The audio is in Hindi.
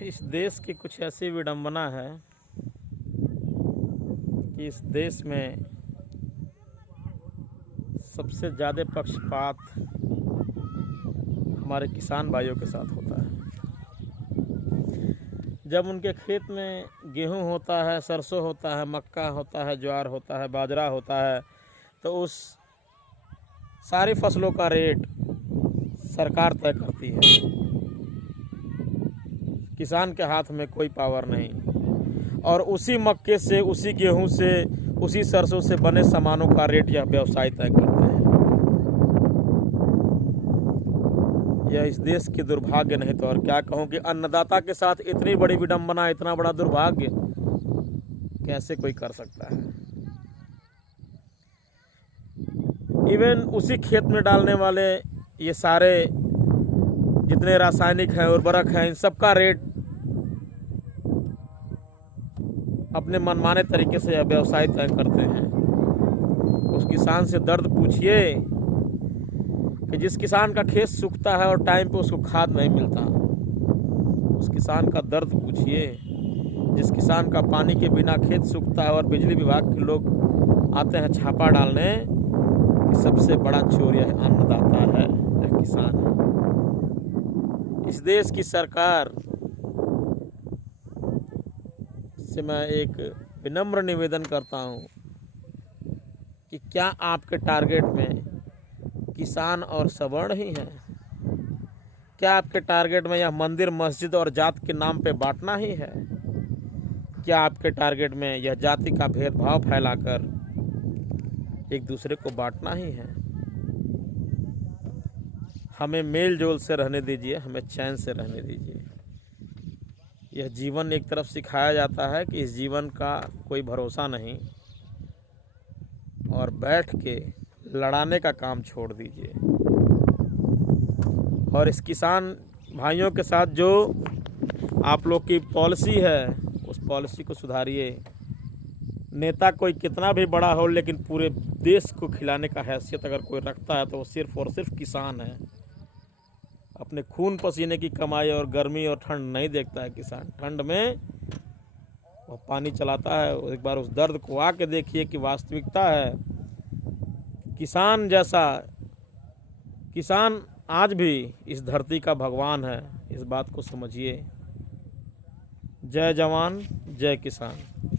इस देश की कुछ ऐसी विडंबना है कि इस देश में सबसे ज़्यादा पक्षपात हमारे किसान भाइयों के साथ होता है। जब उनके खेत में गेहूं होता है, सरसों होता है, मक्का होता है, ज्वार होता है, बाजरा होता है, तो उस सारी फसलों का रेट सरकार तय करती है। किसान के हाथ में कोई पावर नहीं, और उसी मक्के से, उसी गेहूं से, उसी सरसों से बने सामानों का रेट यह व्यवसायी तय करते हैं। यह इस देश की दुर्भाग्य नहीं तो और क्या कहूँ कि अन्नदाता के साथ इतनी बड़ी विडंबना, इतना बड़ा दुर्भाग्य कैसे कोई कर सकता है। इवन उसी खेत में डालने वाले ये सारे जितने रासायनिक हैं, उर्वरक हैं, इन सब का रेट अपने मनमाने तरीके से व्यवसाय तय करते हैं। उस किसान से दर्द पूछिए कि जिस किसान का खेत सूखता है और टाइम पे उसको खाद नहीं मिलता। उस किसान का दर्द पूछिए जिस किसान का पानी के बिना खेत सूखता है और बिजली विभाग के लोग आते हैं छापा डालने कि सबसे बड़ा चोर यह अन्नदाता है, यह किसान है। इस देश की सरकार से मैं एक विनम्र निवेदन करता हूं कि क्या आपके टारगेट में किसान और सवर्ण ही हैं? क्या आपके टारगेट में यह मंदिर, मस्जिद और जात के नाम पे बांटना ही है? क्या आपके टारगेट में यह जाति का भेदभाव फैलाकर एक दूसरे को बांटना ही है? हमें मेल जोल से रहने दीजिए, हमें चैन से रहने दीजिए। यह जीवन एक तरफ सिखाया जाता है कि इस जीवन का कोई भरोसा नहीं, और बैठ के लड़ाने का काम छोड़ दीजिए। और इस किसान भाइयों के साथ जो आप लोग की पॉलिसी है, उस पॉलिसी को सुधारिए। नेता कोई कितना भी बड़ा हो, लेकिन पूरे देश को खिलाने का हैसियत अगर कोई रखता है तो वो सिर्फ और सिर्फ किसान है। अपने खून पसीने की कमाई और गर्मी और ठंड नहीं देखता है किसान। ठंड में वो पानी चलाता है। एक बार उस दर्द को आके देखिए कि वास्तविकता है किसान जैसा। किसान आज भी इस धरती का भगवान है, इस बात को समझिए। जय जवान, जय किसान।